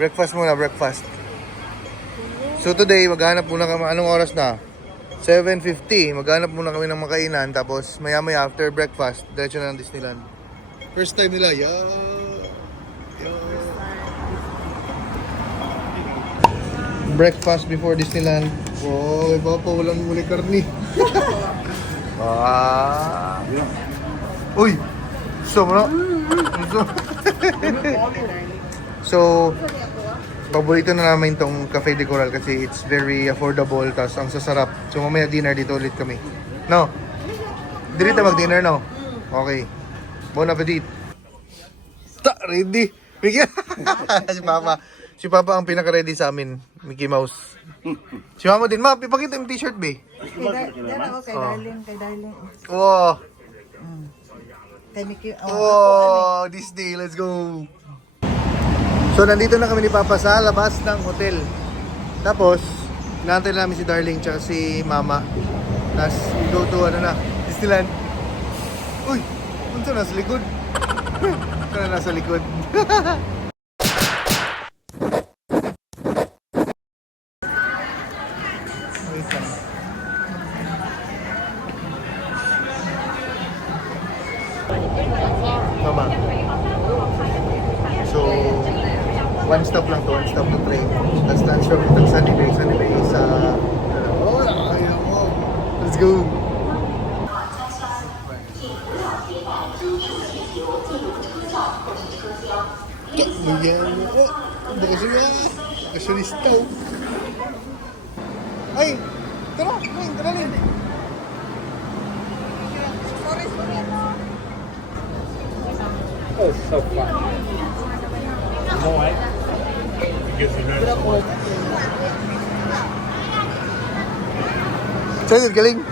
Breakfast muna, breakfast. So today, maghanap muna kami. Anong oras na? 7:50. Maghanap muna kami ng makainan. Tapos maya-maya after breakfast, diretso na ng Disneyland. First time nila. Breakfast before Disneyland. Oh, iba pa. Walang muli karni. Uy! Gusto mo na? So, paborito na namin tong Cafe de Coral kasi it's very affordable, tapos ang sasarap. So mamaya dinner dito ulit kami. No? Dito tayo mag-dinner, no? Okay. Bon appetit. Ready? Mickey? Si Papa. Si Papa ang pinaka-ready sa amin. Mickey Mouse. Si Mama din. Ma, ipakita yung t-shirt, be. Kay Darling. Wow. Kay Mickey. Oh, Disney. Let's go. So, nandito na kami ni Papa sa labas ng hotel. Tapos, inaantay namin si Darling tsaka si Mama. Tapos, go to Disneyland. Uy, punta na sa likod. Punta na nasa likod. Mama. So, one stop lang to, one stop to train. Tapos transfer mo itong Sunny Bay sa... Oh, ayaw mo. Let's go! Ayan mo. Hindi kasi nga. Kasyonista. Ay! Tara! Tara rin! Oh, so fun. You know why? Because you learn so much. Excited, galing?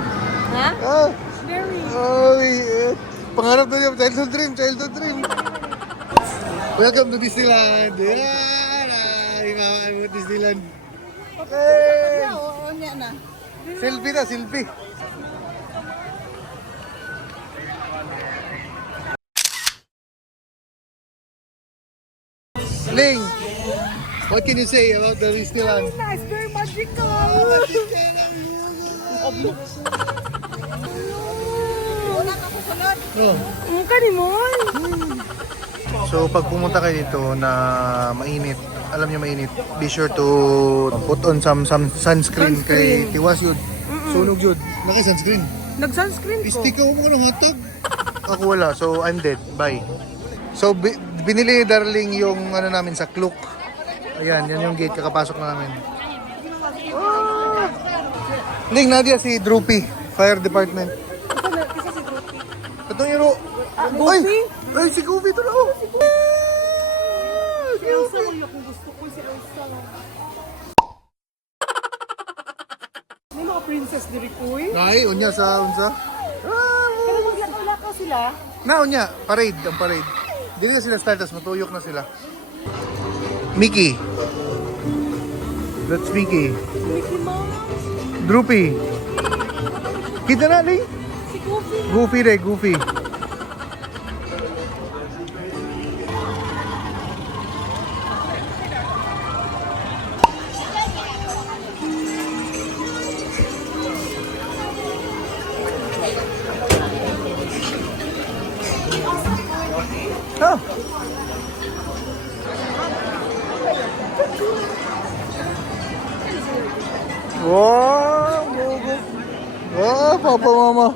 Ha? Ah! Very. Ay, pangarap na niya, childhood dream. Welcome to Disneyland. Yan! Ay, Disneyland. Hey! Oo, niya na. Selfie na, selfie. Ling, what can you say about the Disneyland? Nice, very magical. Wala ka po sunod. Oh. Ang kanimon. So pag pumunta kayo dito na mainit, alam niyo mainit, be sure to put on some sunscreen kay tiwas yun. Sunog yun. Naka-sunscreen. Nag-sunscreen ko. Istikaw mo ko ng hotdog. Ako wala, so I'm dead. Bye. So binili ni Darling yung namin sa Klook. Ayan, yan yung gate, kakapasok na namin. Ling, Nadia, si Droopy, Fire Department. Kasi si Droopy. Itong hero. Goofy? Ay, si Goofy ito na ako. Si Elsa, wala kung gusto ko si Elsa. May mga princess diri ko eh. Ay, unya sa unsa. Pero maglakaw-lakaw sila. Na, unya, parade, ang parade. Hindi na sila start, tapos matuyok na sila. Mickey. That's Mickey. Mickey Mouse. Droopy. Kita na, Ling? Si Goofy. Goofy re, Goofy. Ah. Wow, wow, Papa, Mama.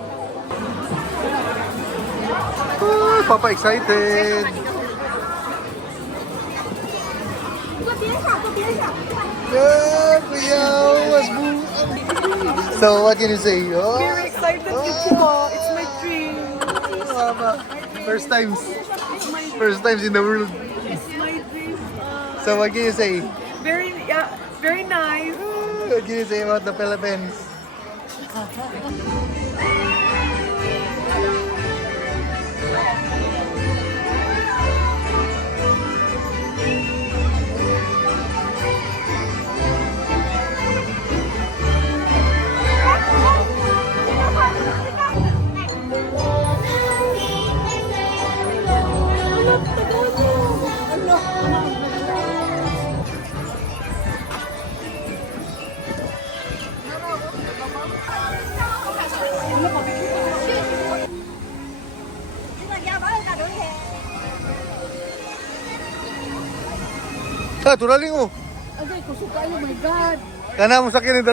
Ah, Papa excited. Yeah, kuya, was So, what can you say? Oh, Very excited to po. It's my dream. Mama. First times It's my in the world. It's my dream. So, what can you say? Very nice. What can you say about the Philippines? Wala, turaling oh. Agay, kusog kayo, my God. Kana mo sakyan ito.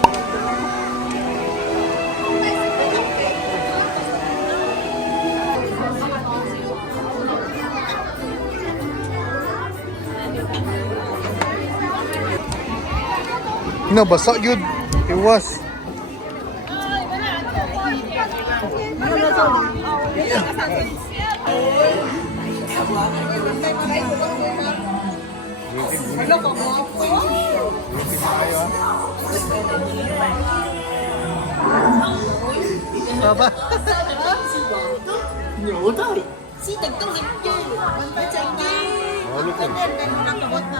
No, basa yun. It was. Baba. Si tagtungin ko. Manchay niya. Nakabot na.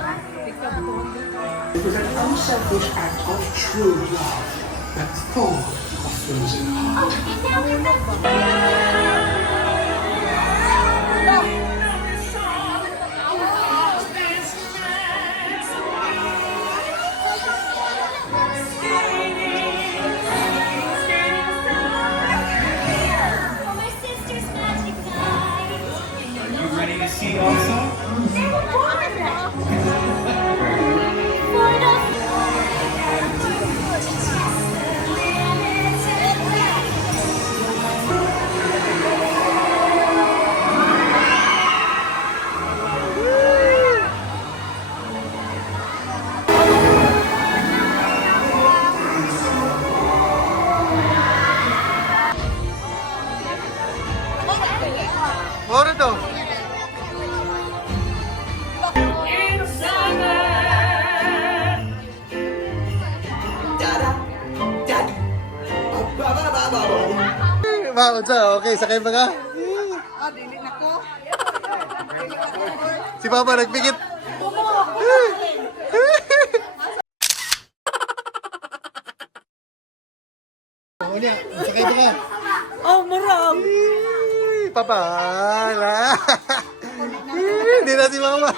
It was an unselfish act of true love that thawed a frozen heart. My sister's magic night. You ready to see also? For the Moro to. Bakit siya? Okay, sakay ba ka? Ah, dili na ko. Si Papa nagpikit. O niya, sakay ba ka? Oh, marang. Papa, hindi na si Mama.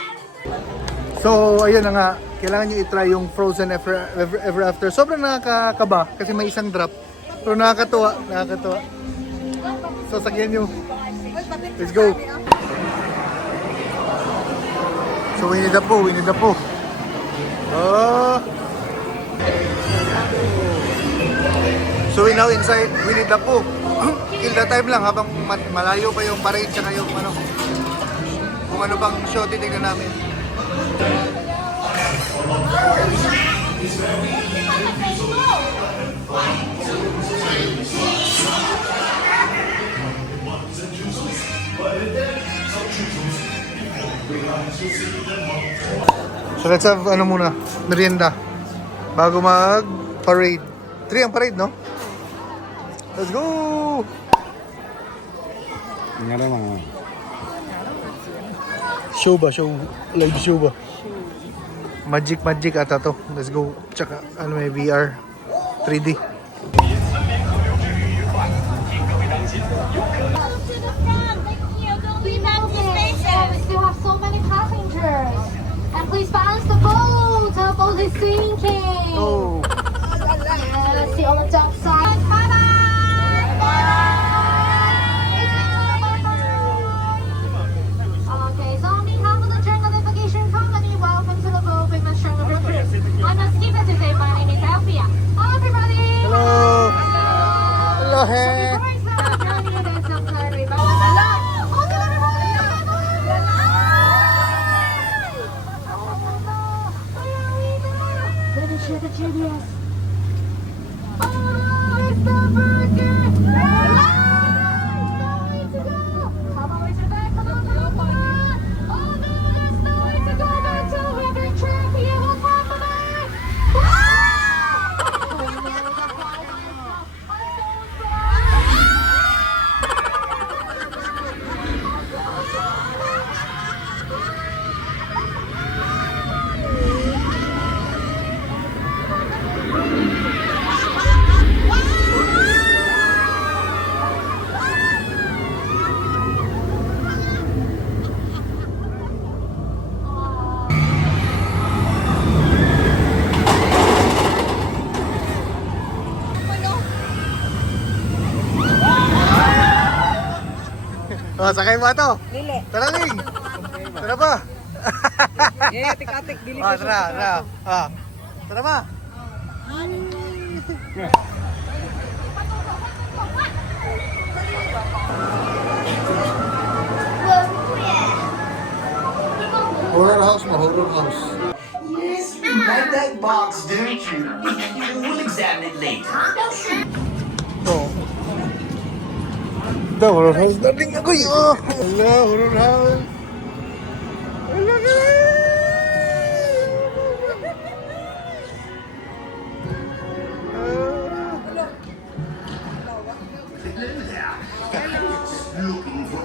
So, ayun na nga. Kailangan nyo i-try yung Frozen Ever After. Sobrang nakakaba kasi may isang drop. Pero nakakatuwa, nakakatuwa. So, sakyan nyo. Let's go. So, we need the po. Oh. So, we now inside Winnie the Pooh. Kill the time lang habang malayo pa yung parade tsaka yung ano. Kung ano bang show titignan namin. So let's have ano muna, merienda bago mag-parade. 3 ang parade, no? Let's go! Nga naman. Show ba? Live show ba? Magic ata to. Let's go. Tsaka ano may VR 3D. to the front. Thank you. Don't leave empty spaces. We still have so many passengers. And please balance the boat. Our boat is sinking. Oh. Yeah, let's see on the top side. Okay, so on behalf of the Jungle Navigation Company, welcome to the boat with Mr. Number 3. I'm not skipper today. My name is Alfia. Hello, everybody. Hello. Hello, hey. Before I start the journey, there's some clarity about the light. Okay, everybody. Let me share the GPS. Oh, it's the burger! No way to go! Come on, way to back, come on, come on, come on! Oh no, there's no way to go back to River Track, you will come back! Oh no, the fire is Oh, sakay mo ito. Dili. Tara, Ling. Tara ba? Eh, tik-atik, dili Ah, tara, tara. Ah. Tara ma. Horror house mo, horror house. Yes, you like that box, don't you? We'll examine it later. Oh. The horror house. Dating ako yun. Oh. Hello, horror house. Hello, Looking for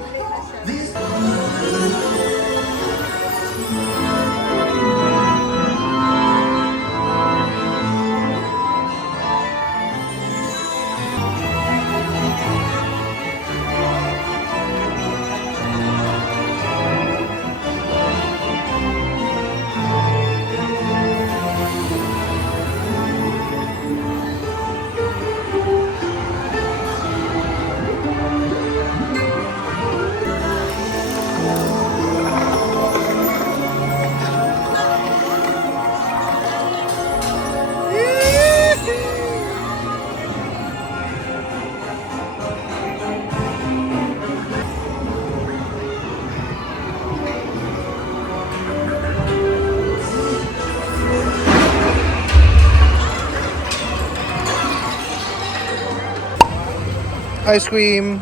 this. ice cream.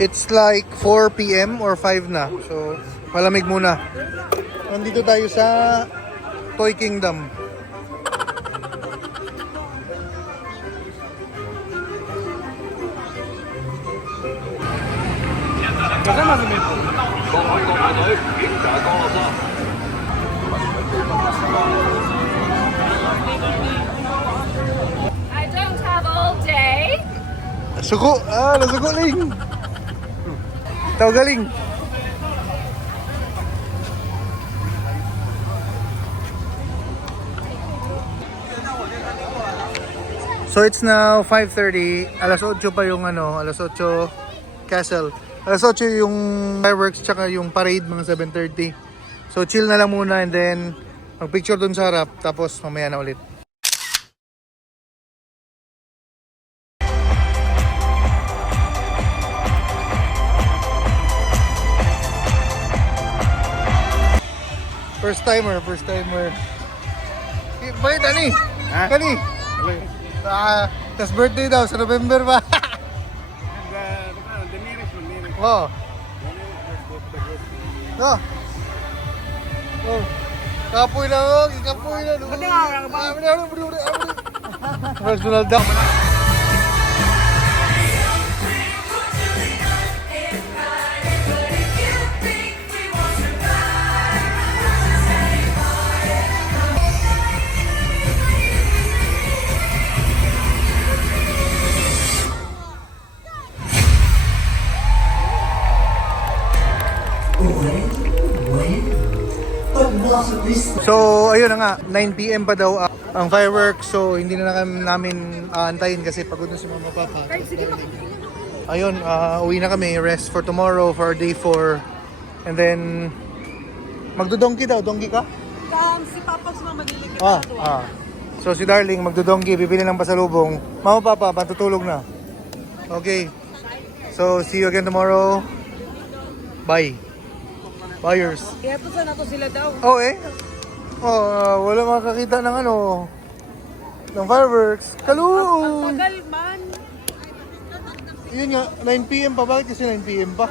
It's like 4 p.m. or 5 na. So, malamig muna. Nandito tayo sa Toy Kingdom. I don't have all day. Suko! Ah, nasuko ling! Tao galing! So it's now 5:30. Alas 8 pa yung alas 8 castle. Alas 8 yung fireworks tsaka yung parade mga 7:30. So chill na lang muna and then mag-picture dun sa harap tapos mamaya na ulit. First timer. Bakit ani? Ha? Kani? Tas birthday daw sa November ba? Oh. No. Oh. Kapoy na oh, kapoy na. Personal daw. So, ayun na nga, 9 p.m. pa daw ang fireworks. So, hindi na namin aantayin kasi pagod na si Mama Papa. Ayun, uwi na kami. Rest for tomorrow for day 4. And then, magdodongki daw. Dongki ka? Si Papa sa mga maliliit. So, si Darling magdodongki. Bibili ng pasalubong. Mama Papa, patutulog na. Okay. So, see you again tomorrow. Bye. Buyers. Kaya to sana to sila daw. Oh eh. Oh, wala makakita ng ng fireworks. Kaluoy. Tagal man. Yun nga, 9 p.m. pa. Bakit kasi 9 p.m. pa?